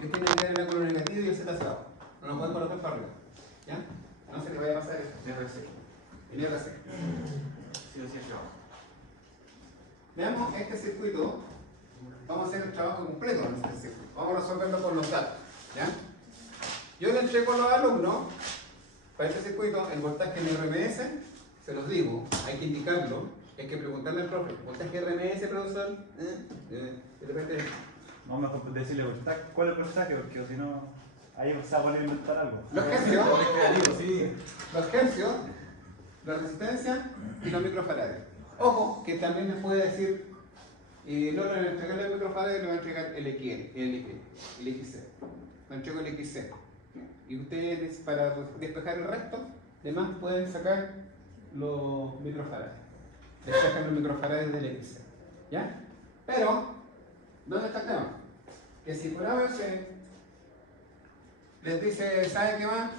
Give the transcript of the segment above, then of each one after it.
que tiene que quedar el ángulo negativo y el Z hacia abajo. No lo pueden colocar para arriba. ¿Ya? No se le vaya a pasar eso. En RC. Sí, hacia abajo. Veamos este circuito. Vamos a hacer el trabajo completo en este circuito. Vamos a resolverlo con los datos. ¿Ya? Yo le entrego a los alumnos, para este circuito, el voltaje en RMS, se los digo, hay que indicarlo, hay que preguntarle al profe, ¿voltaje RMS, profesor? De repente... No, mejor decirle cuál es el voltaje, porque si no, ahí se va a poner a inventar algo. Los hercios, los hercios, la resistencia y los microfaradios. Ojo, que también les puede decir, no le voy a entregar el microfaradios, le voy a entregar el XC. Le entrego el XC. Y ustedes, para despejar el resto, además pueden sacar los microfaradios. Despejan los microfaradios del XC. ¿Ya? Pero, ¿dónde está el tema? Que si por ABC les dice, ¿saben qué más?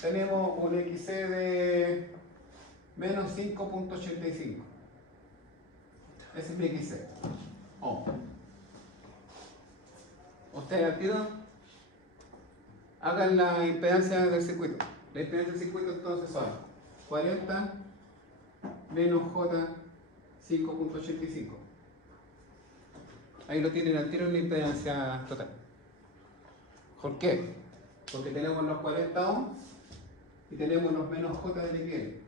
Tenemos un XC de menos 5.85. Ese es mi XC. Ustedes al tiro hagan la impedancia del circuito. La impedancia del circuito entonces son 40 menos J 5.85. Ahí lo tienen al tiro en la impedancia total. ¿Por qué? Porque tenemos los 40 ohms y tenemos los menos J del XL.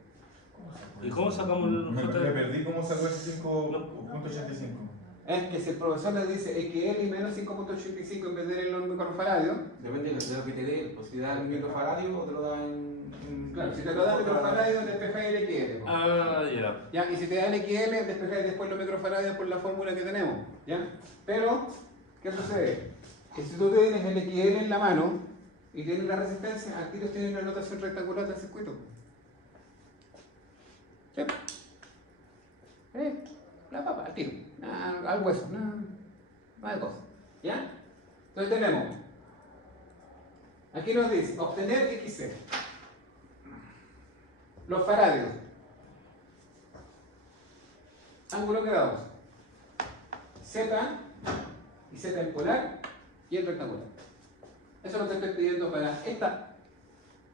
¿Y cómo sacamos el Me perdí cómo sacó ese 5.85. Es que si el profesor le dice XL y menos 5.85 en vez de los microfaradios, Depende de lo que te dé, pues si te da el microfaradio o te lo da en... claro, si te lo da el microfaradios, despejáis el XL. Ah, ya. ¿Ya? Y si te da el XL, despejáis después los microfaradios por la fórmula que tenemos. ¿Ya? Pero, ¿qué sucede? Que si tú tienes el XL en la mano y tienes la resistencia, al tiro tienes una notación rectangular del circuito. ¿Sí? La papa, al tiro, al hueso, nada de cosas. ¿Ya? Entonces tenemos, aquí nos dice, obtener XC. Los faradios. Ángulo que damos. Z y Z en polar y el rectangular. Eso es lo que estoy pidiendo para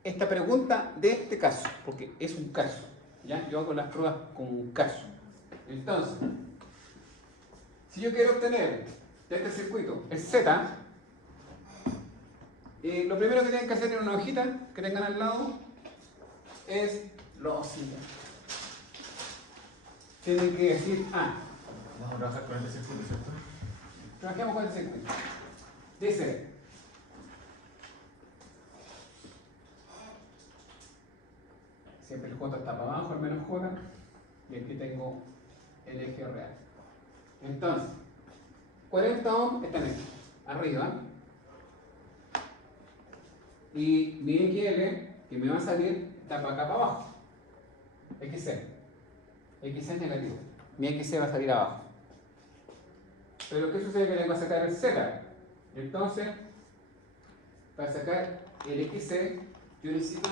esta pregunta de este caso, porque es un caso. ¿Ya? Yo hago las pruebas con un caso. Entonces, si yo quiero obtener de este circuito el Z, lo primero que tienen que hacer en una hojita que tengan al lado es lo siguiente. Tienen que decir, Vamos a trabajar con este circuito, ¿cierto? trabajemos con el circuito. Dice, siempre el J está para abajo, el menos J, y aquí tengo el eje real. Entonces, 40 ohms están aquí, arriba, y mi XL, que me va a salir, está para acá para abajo. XC es negativo, mi XC va a salir abajo. Pero ¿qué sucede? Que le va a sacar el Z. Entonces, para sacar el XC, yo necesito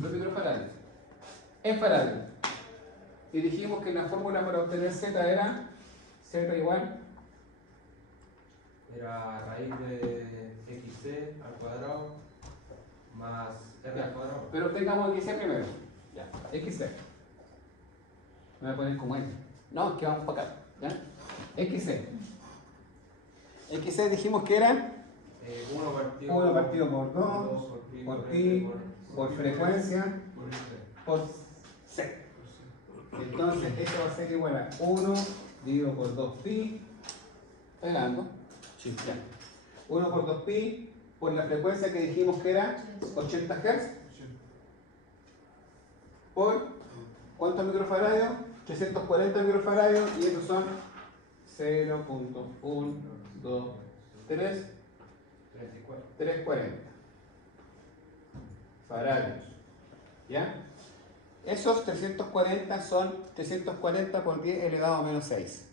los microfaradios. En faradios. Y dijimos que la fórmula para obtener Z era Z igual. Era raíz de XC al cuadrado más R al cuadrado. Pero tengamos XC primero. Ya. XC. Me voy a poner como N. No, es que vamos para acá. ¿Ya? XC. XC dijimos que era 1 partido, 1 partido por 2 por pi, por frecuencia, por C. Entonces, eso va a ser igual a 1 dividido por 2pi, pegando, ya. 1 por 2pi, por la frecuencia que dijimos que era 80 Hz, por ¿cuántos microfaradios? 340 microfaradios, y esos son 0.123 340 faradios. ¿Ya? Esos 340 son 340 por 10 elevado a menos 6.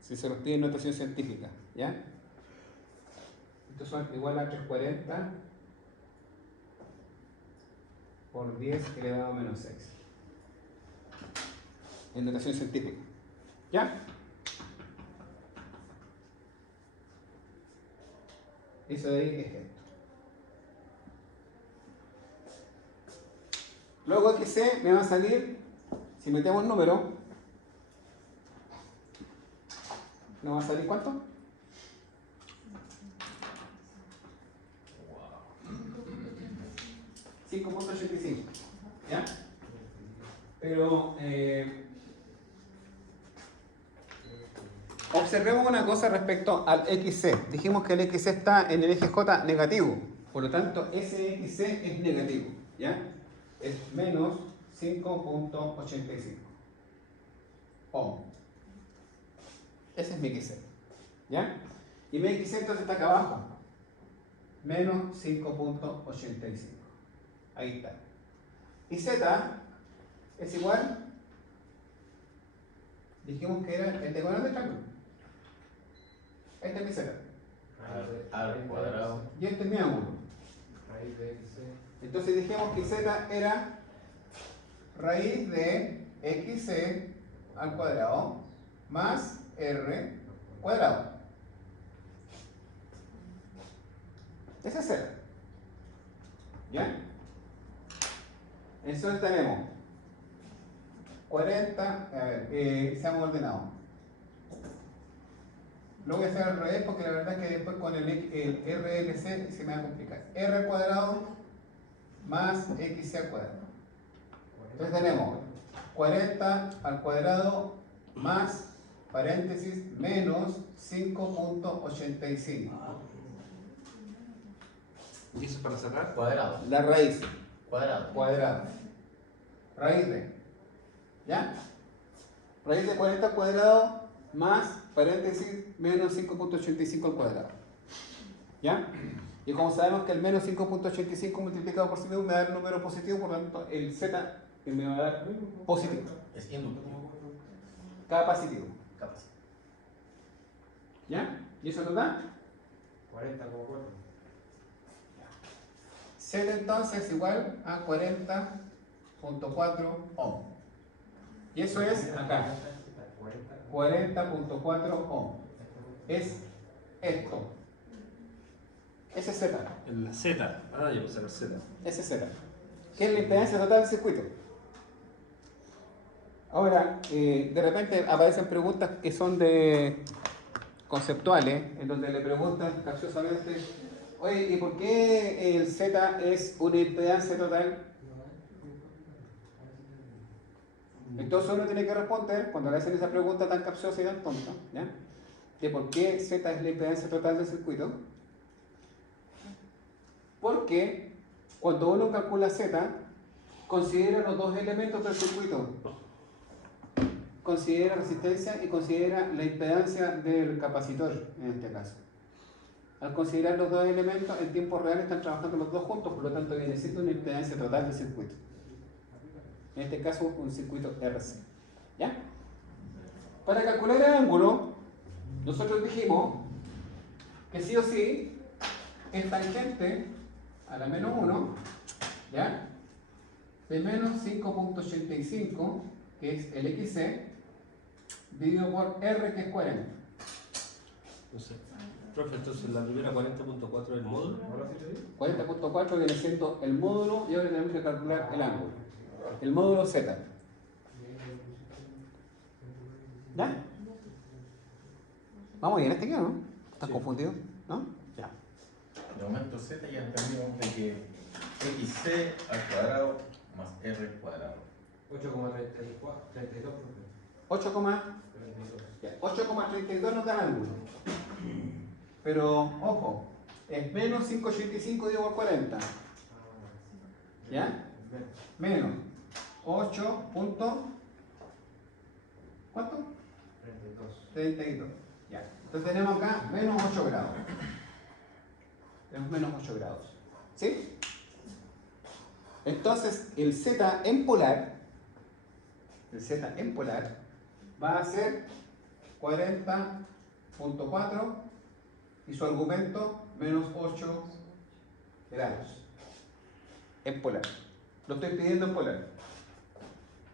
Si se los pide en notación científica. ¿Ya? Estos son igual a 340 por 10 elevado a menos 6. En notación científica. ¿Ya? Eso de ahí es esto. Luego XC me va a salir, si metemos el número, ¿nos va a salir cuánto? 5.85, ¿ya? Pero observemos una cosa respecto al XC. Dijimos que el XC está en el eje J negativo, por lo tanto ese XC es negativo, ¿ya? Es menos 5.85 ohm. Ese es mi XC, ¿ya? Y mi XC entonces está acá abajo, menos 5.85. Ahí está. Y Z es igual, dijimos que era el diagonal del triángulo. Este es mi Z. Al cuadrado. Y este es mi ángulo. Raíz de XC. Entonces dijimos que Z era raíz de XC al cuadrado más R cuadrado. Ese es Z. ¿Ya? Entonces tenemos 40, seamos ordenados. Lo voy a hacer al revés porque la verdad es que después con el RLC se me va a complicar. R al cuadrado más XC al cuadrado. Entonces tenemos 40 al cuadrado más, paréntesis, menos 5.85. ¿Y eso para cerrar? Cuadrado. La raíz. Cuadrado. Cuadrado. Raíz de. ¿Ya? Raíz de 40 al cuadrado más, paréntesis, menos 5.85 al cuadrado. ¿Ya? Y como sabemos que el menos 5.85 multiplicado por sí mismo me da el número positivo, por lo tanto el Z me va a dar positivo. Es inductivo. Capacitivo. Capaz. ¿Ya? ¿Y eso nos da? 40,4. Z entonces es igual a 40.4 ohm. Y eso es acá. 40.4 ohm. Es esto. Ese es Z. En la Z. Ah, yo puse la Z. Ese es Z. ¿Qué es la impedancia total del circuito? Ahora, de repente aparecen preguntas que son de conceptuales, en donde le preguntan capciosamente, oye, ¿y por qué el Z es una impedancia total? Entonces uno tiene que responder, cuando le hacen esa pregunta tan capciosa y tan tonta, ¿ya? De por qué Z es la impedancia total del circuito. Porque cuando uno calcula Z, considera los dos elementos del circuito. Considera resistencia y considera la impedancia del capacitor, en este caso. Al considerar los dos elementos, en tiempo real están trabajando los dos juntos, por lo tanto viene siendo una impedancia total del circuito. En este caso, un circuito RC. ¿Ya? Para calcular el ángulo, nosotros dijimos que sí o sí es tangente a la menos 1, ¿ya? De menos 5.85, que es el XC, dividido por R, que es 40. No sé. Profe, entonces la primera 40.4 del módulo. 40.4 viene siendo el módulo y ahora tenemos que calcular el ángulo. El módulo Z. ¿Ya? Vamos bien, ¿este qué no? ¿Estás Sí. confundido? ¿No? Ya. De momento Z ya entendimos de que XC al cuadrado más R cuadrado. 8,32, 8, 8,32 nos da el ángulo. Pero, ojo, es menos 585 dividido por 40. ¿Ya? Menos 8 punto, ¿cuánto? 32. Ya. Entonces tenemos acá menos 8 grados. Tenemos menos 8 grados. ¿Sí? Entonces el Z en polar, va a ser 40.4 y su argumento menos 8 grados. En polar. Lo estoy pidiendo en polar.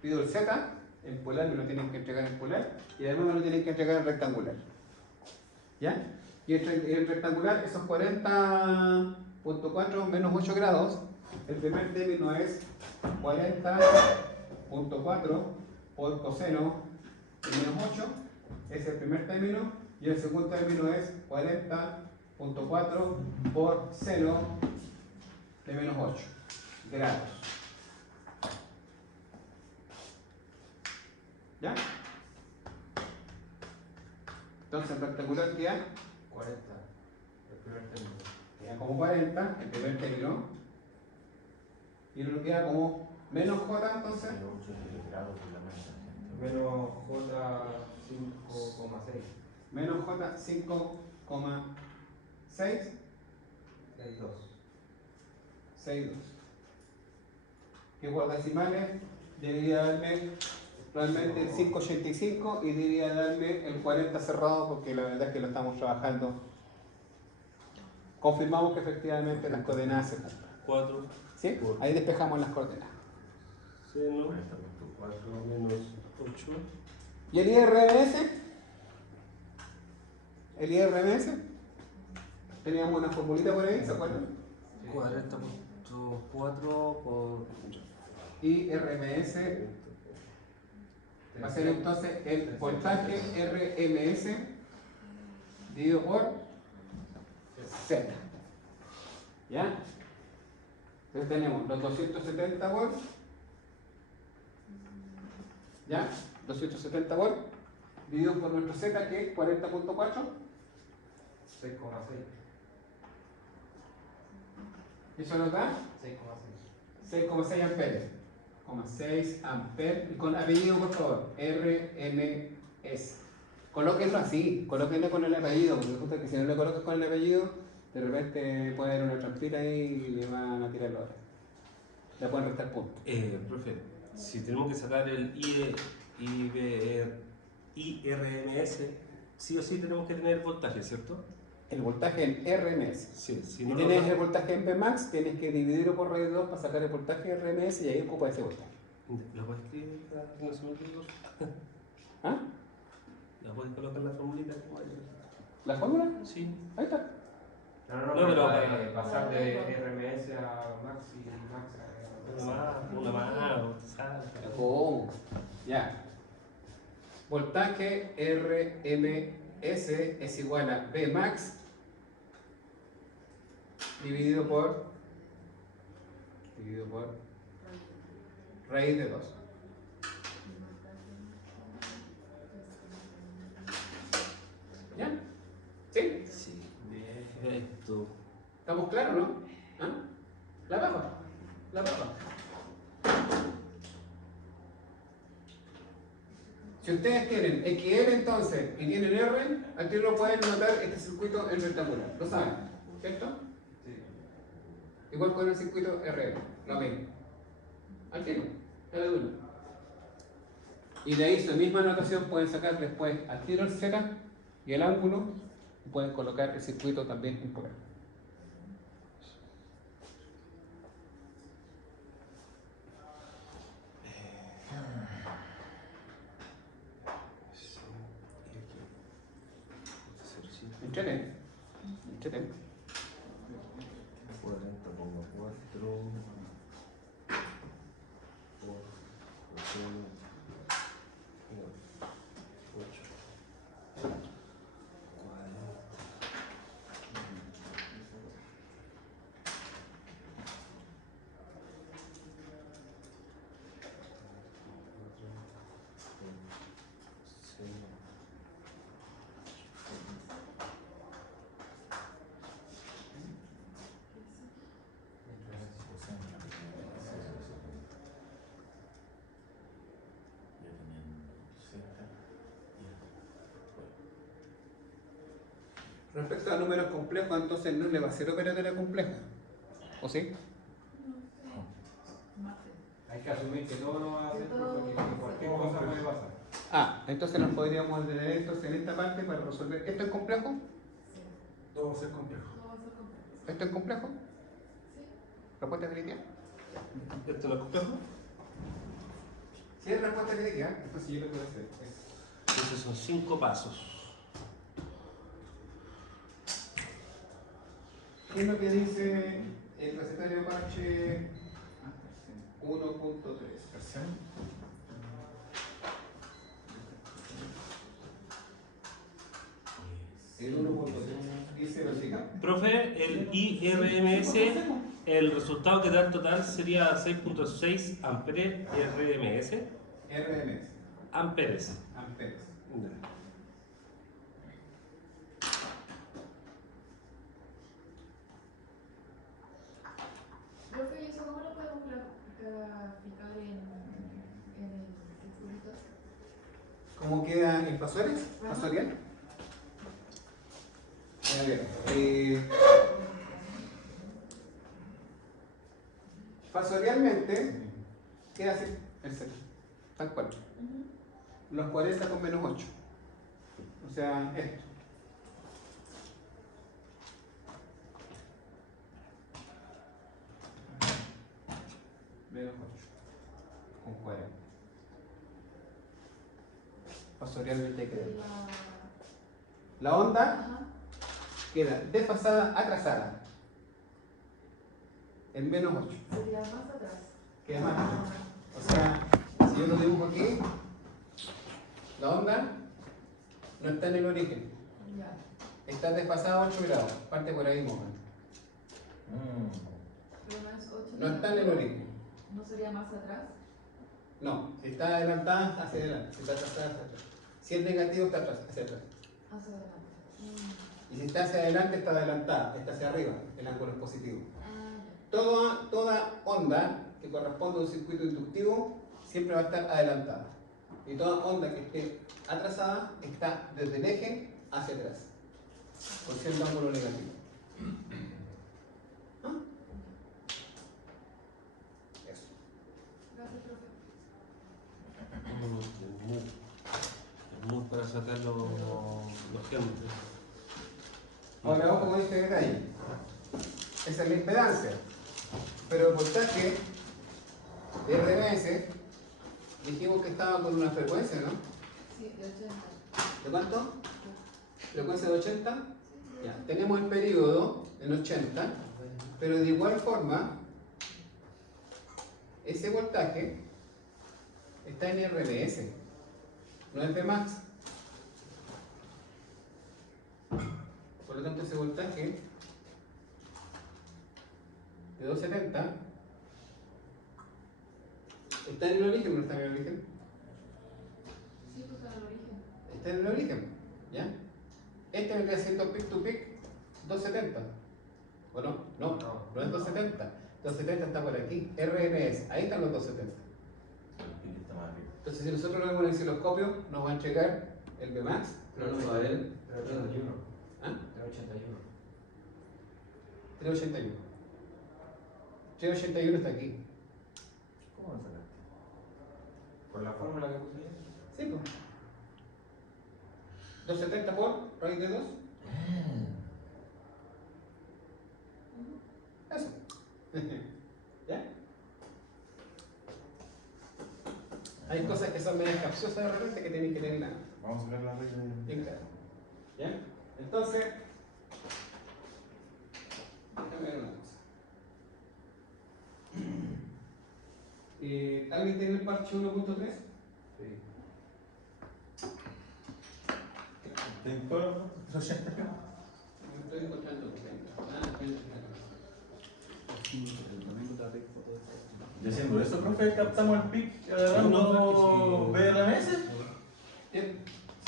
Pido el Z en polar, me lo tienen que entregar en polar y además me lo tienen que entregar en rectangular. ¿Ya? Y el rectangular, esos 40.4 menos 8 grados, el primer término es 40.4 por coseno de menos 8, es el primer término, y el segundo término es 40.4 por seno de menos 8 grados. ¿Ya? Entonces el rectangular queda 40. El primer término. queda como 40, el primer término, y el otro queda como menos j, entonces, grados por la mesa. Menos J 5,6. menos j 5,6, 62. 62. Que por decimales debería darme realmente el 5,85 y debería darme el 40 cerrado, porque la verdad es que lo estamos trabajando. Confirmamos que efectivamente las coordenadas se cumplen. 4 ¿Sí? Ahí despejamos las coordenadas. seno 40.4 menos 8. ¿Y el IRMS? ¿El IRMS? Teníamos una formulita por ahí, ¿se acuerdan? 40.4 por IRMS va a ser entonces el voltaje RMS dividido por Z. ¿Ya? Entonces tenemos los 270 volts. ¿Ya? 270 volts dividido por nuestro Z, que es 40.4. 6,6. Eso nos da 6,6. 6,6 amperes. 6 amperes. Y con apellido, por favor. RMS. Colóquenlo así. Colóquenlo con el apellido. Porque resulta que si no lo colocas con el apellido, de repente puede haber una trampita ahí y le van a tirar la hora. Le pueden restar puntos. Profe, si tenemos que sacar el IRMS, sí o sí tenemos que tener el voltaje, ¿cierto? El voltaje en RMS. Sí, si Si no tienes el voltaje en Vmax, tienes que dividirlo por raíz de 2 para sacar el voltaje RMS y ahí ocupa ese voltaje. ¿La puedes escribir para que no se me olvide? ¿Ah? ¿La puedes colocar en la formulita? ¿La fórmula? Sí. Ahí está. No, No, pero pero- pasar de RMS a Max y Max Una más, ¿sabes? ¿Cómo? Ya. Voltaje RMS es igual a Vmax dividido por raíz de 2. ¿Ya? ¿Sí? Sí. Perfecto. ¿Estamos claros, no? ¿Ah? La papa. Si ustedes tienen XL entonces y tienen R, aquí lo pueden notar este circuito en rectangular. ¿Lo saben? ¿Cierto? Sí. Igual con el circuito RM, lo mismo. Al tiro, cada uno. Y de ahí su misma notación pueden sacar después al tiro el Z y el ángulo y pueden colocar el circuito también en por ahí. Entreten. 40,4 por 8. Respecto a números complejos, entonces no le va a ser operatoria compleja. ¿O sí? Hay que asumir que todo no va a ser porque cualquier cosa puede pasar. Ah, entonces nos podríamos detener entonces en esta parte para resolver. ¿Esto es complejo? Todo va a ser complejo. ¿Esto es complejo? ¿Respuesta definitiva? ¿Esto lo complejo? Si es respuesta definitiva, entonces yo lo puedo hacer. Entonces son 5 pasos. ¿Qué es lo que dice el recetario parche 1.3? Versión. El 1.3 dice básicamente. Profe, el IRMS, el resultado que da el total sería 6.6 amperes RMS. RMS, Amperes. amperes. Profe, ¿y eso cómo lo podemos graficar en el circulito? ¿Cómo quedan en fasores? ¿Fasorial? A ver, fasorialmente queda así, el set, tal cual. Los 40 con menos 8. O sea, esto. Menos 8 con 40. Fasorialmente queda. La onda Ajá. queda desfasada, atrasada. En menos 8. Sería más atrás. Queda más atrás. O sea, si yo lo dibujo aquí, la onda no está en el origen. Ya. Está desfasada 8 grados. Parte por ahí, Mohan. Pero no es 8. No está en el origen. ¿No sería más atrás? No. Si está adelantada, hacia adelante. Si está atrasada, hacia atrás. Si es negativo, está atrás, hacia atrás. Hacia adelante. Y si está hacia adelante, está adelantada. Está hacia arriba. El ángulo es positivo. Ya. Toda onda que corresponde a un circuito inductivo siempre va a estar adelantada. Y toda onda que esté atrasada está desde el eje hacia atrás, por siendo ángulo negativo. ¿Ah? Eso. Gracias, profe. El MUD para sacar los geometrías. Ahora ojo con este detalle. Esa es la impedancia. Pero el voltaje de RMS dijimos que estaba con una frecuencia, ¿no? Sí, de 80. ¿De cuánto? Frecuencia de 80. Ya. Tenemos el periodo en 80, pero de igual forma, ese voltaje está en RMS, no es Vmax. Por lo tanto, ese voltaje de 270 está en el origen, ¿no está en el origen? Sí, pues en el origen. Está en el origen, ¿ya? Este me queda haciendo peak to peak 270. ¿O no? No, no es 270. 270 está por aquí. RMS, ahí están los 270. Está más arriba. Entonces, si nosotros lo vemos en el osciloscopio, nos va a entregar el Vmax. Pero no va a ver el 81. ¿Ah? El 81. 381. 381 está aquí. ¿Cómo lo sacaste? ¿Por la fórmula que puse? Sí, pues. 270 por raíz de 2. Eso. ¿Ya? Hay cosas que son medias capciosas de repente que tienen que tener Vamos a sacar la regla de... bien claro. ¿Ya? Entonces, déjame ver una cosa. ¿Alguien tiene el parche 1.3? Sí. ¿Ten todo? 80 acá. No estoy encontrando. Estoy Y haciendo eso, profe, captamos el pic agarrando BRMS. Bien.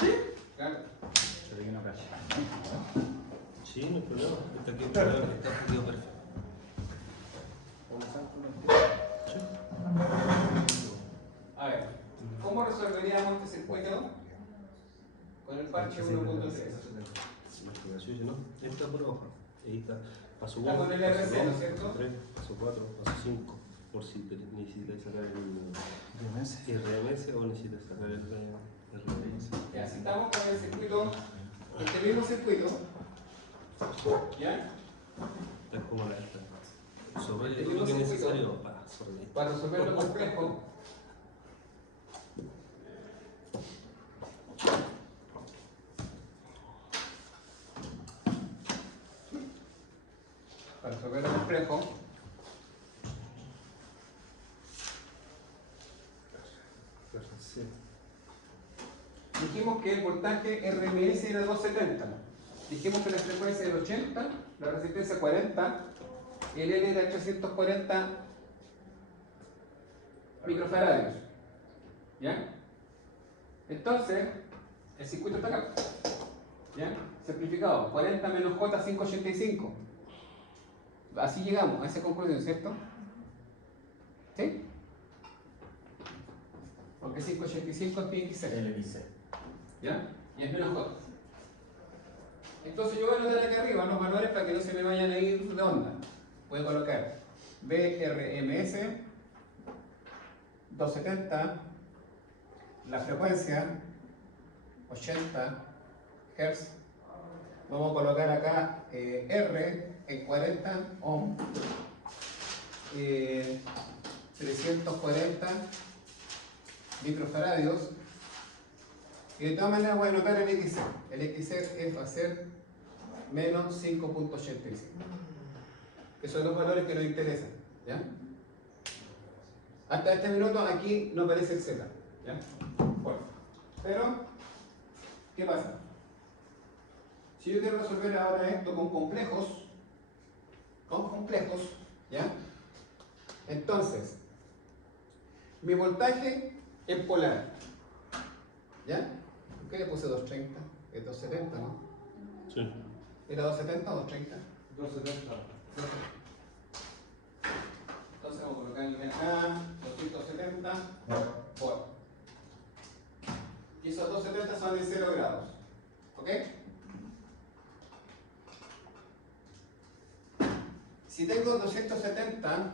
¿Sí? Claro. Se ve que no cacha. Sí, no hay problema. Está aquí el problema que está jodido perfecto. A ver, ¿cómo resolveríamos este circuito con el parche 1.3? ¿No? Esta por abajo. Ahí está. Paso 1. Está con el RC, ¿no es cierto? Paso 3, paso 4, paso 5. Por si necesitas sacar el RMS o necesitas sacar el RMS. Ya, si estamos con el circuito, este mismo circuito, ¿ya? Es como la esta. Sobre Este todo mismo lo que es circuito, necesario para sobre para resolver lo complejo, para resolver el complejo, dijimos que el voltaje RMS era 270. Dijimos que la frecuencia era 80, la resistencia 40, y el L era 340 microfaradios. ¿Ya? Entonces, el circuito está acá. ¿Ya? Simplificado, 40 menos J, 585. Así llegamos a esa conclusión, ¿cierto? ¿Sí? Porque 585 es pi XC. LXC. ¿Ya? Y es menos J. Entonces yo voy a anotar aquí arriba los valores para que no se me vayan a ir de onda. Voy a colocar BRMS 270, la frecuencia 80 Hz. Vamos a colocar acá R en 40 ohm, 340 microfaradios. Y de todas maneras voy a anotar el XC. El XC va a ser menos 5.85. Que son los valores que nos interesan. ¿Ya? Hasta este minuto aquí no aparece el Z. ¿Ya? Bueno. Pero, ¿qué pasa? Si yo quiero resolver ahora esto con complejos, ¿ya? Entonces, mi voltaje es polar. ¿Ya? ¿Por qué le puse 230? Es 270, ¿no? Sí. ¿Era 270 o 230? 270. Entonces vamos a colocarle acá 270 por. Y esos 270 son en 0 grados. ¿Ok? Si tengo 270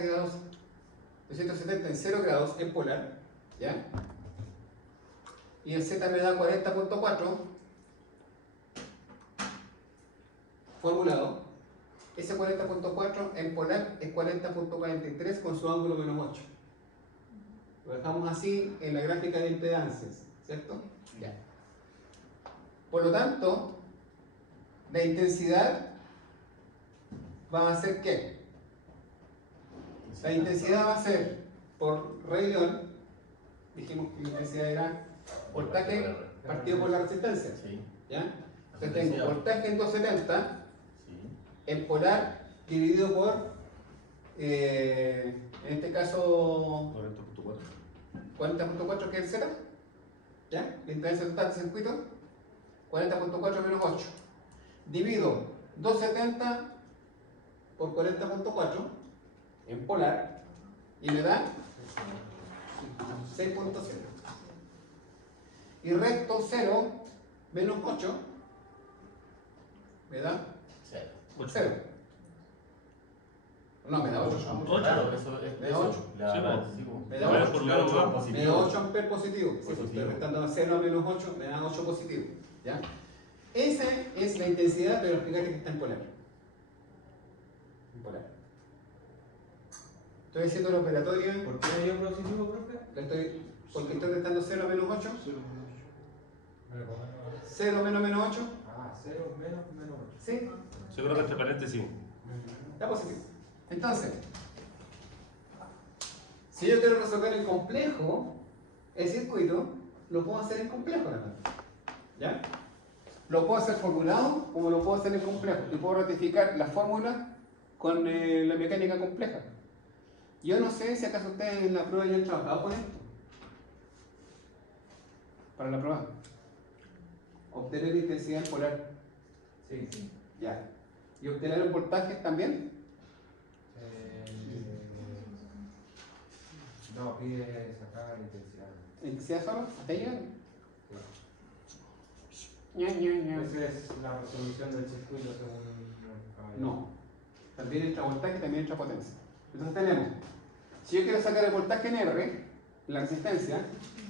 grados, 270 en 0 grados es polar, ¿ya? Y el Z me da 40.4 formulado. Ese 40.4 en polar es 40.43 con su ángulo menos 8. Lo dejamos así en la gráfica de impedancias, ¿cierto? Ya. Por lo tanto, la intensidad va a ser ¿qué? La intensidad va a ser por radión. Dijimos que la intensidad era voltaje partido por la resistencia. Sí. ¿Ya? Entonces tengo voltaje en 270 Sí. en polar dividido por, en este caso, 40.4 que es el Z. ¿Ya? La impedancia total del circuito, 40.4 menos 8. Divido 270 por 40.4 en polar y me da 6.0. Y resto 0 menos 8 me da Cero. 0. No, me da 8. Claro, eso es Me da 8. Me da 8. Me da 8 amperes positivos. Sí, Positivo. estoy restando 0 a menos 8, me da 8 positivo. ¿Ya? Esa es la intensidad, pero fíjate que está en polar. En polar. Estoy haciendo la operatoria. ¿Por qué me dio positivo, profe? Porque estoy restando 0 menos 8. Me lo pongo. 0 menos 8. Ah, 0 menos 8. ¿Sí? Seguro que entre paréntesis. Está positivo. Entonces, si yo quiero resolver el complejo, el circuito, lo puedo hacer en complejo, ¿verdad? ¿Ya? Lo puedo hacer formulado como lo puedo hacer en complejo. Y puedo ratificar la fórmula con la mecánica compleja. Yo no sé si acaso ustedes en la prueba ya han trabajado con esto. Para la prueba. Obtener intensidad polar. Sí, sí. Ya. ¿Y obtener un voltaje también? No, pide sacar intensidad. ¿Intensidad solo? ¿Hasta ahí llegan? Esa es la resolución del circuito según el caballero. No. También entra voltaje y también entra potencia. Entonces tenemos, si yo quiero sacar el voltaje en R, la resistencia,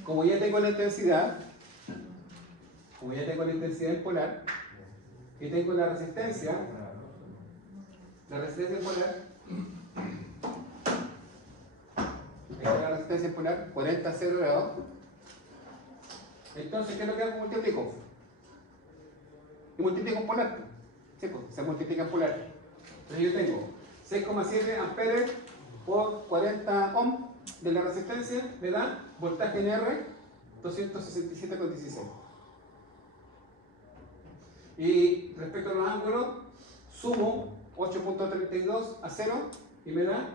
como ya tengo la intensidad en polar, y tengo la resistencia en polar, tengo la resistencia en polar, 40 a 0 grados. Entonces, ¿qué es lo que hago? Multiplico. y multiplico en polar. Sí, pues, se multiplica en polar. Entonces yo tengo 6,7 amperes por 40 ohms de la resistencia, me da voltaje en R 267,16. Y respecto a los ángulos, sumo 8.32 a 0 y me da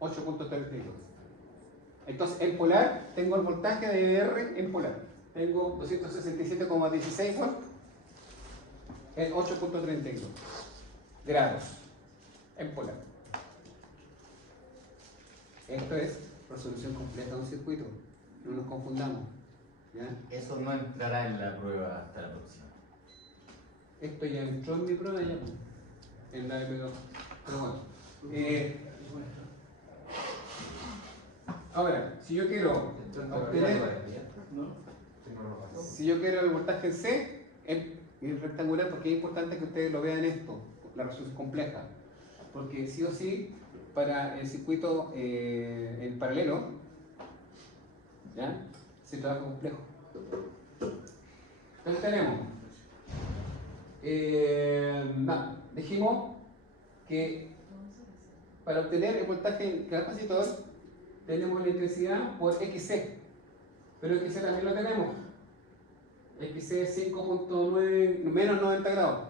8.32. Entonces, en polar, tengo el voltaje de R en polar. Tengo 267,16 volts en 8.32 grados en polar. Esto es resolución completa de un circuito. No nos confundamos. ¿Ya? Eso no entrará en la prueba hasta la próxima. Esto ya entró en mi prueba ya, en la M2. Pero bueno. Ahora, si yo quiero obtener, si yo quiero el voltaje en C, en rectangular, porque es importante que ustedes lo vean esto, la resolución compleja. Porque sí o sí, para el circuito en paralelo, ¿ya? Se trabaja complejo. Entonces tenemos, dijimos que para obtener el voltaje en capacitor tenemos la electricidad por XC, pero XC también lo tenemos. XC es 5.9 menos 90 grados.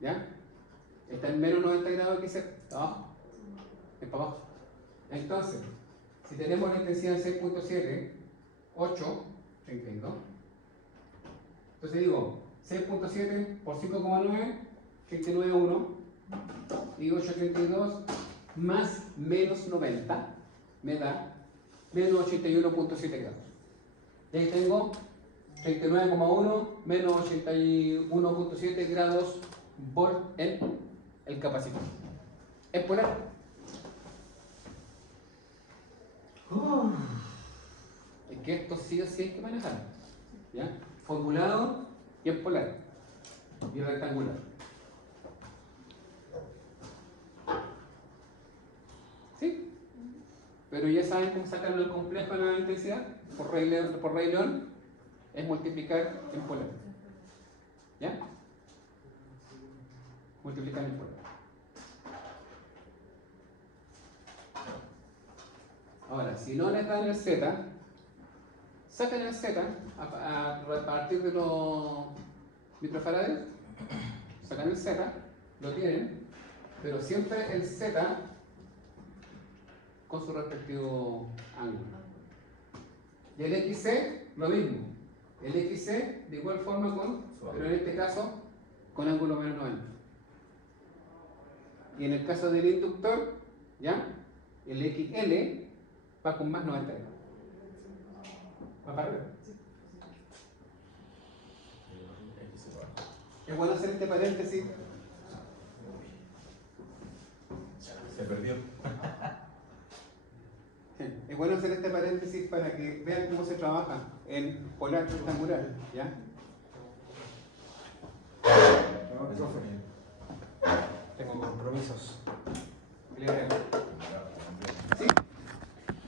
¿Ya? Está en menos 90 grados XC, abajo, es para abajo. Entonces, si tenemos la intensidad en 6.7, 8, 32. Entonces digo, 6.7 por 5,9, 39,1, y 8,32 más menos 90 me da menos 81.7 grados. Y ahí tengo 39,1 menos 81.7 grados volt en el capacitor. Es polar. Es que esto sí o sí hay que manejar. ¿Ya? Formulado y es polar. Y rectangular. ¿Sí? Pero ya saben cómo sacarlo el complejo de la intensidad por Rey León es multiplicar en polar. ¿Ya? Multiplicar en polar. Ahora, si no les dan el Z, sacan el Z a partir de los microfarades, sacan el Z, lo tienen, pero siempre el Z con su respectivo ángulo. Y el XC, lo mismo. El XC de igual forma pero en este caso, con ángulo menos 90. Y en el caso del inductor, ¿ya? El XL va con más 90 grados. Va para arriba. Es bueno hacer este paréntesis. Se perdió. Es bueno hacer este paréntesis para que vean cómo se trabaja en polar rectangular, ¿ya? Tengo compromisos. Le agrego.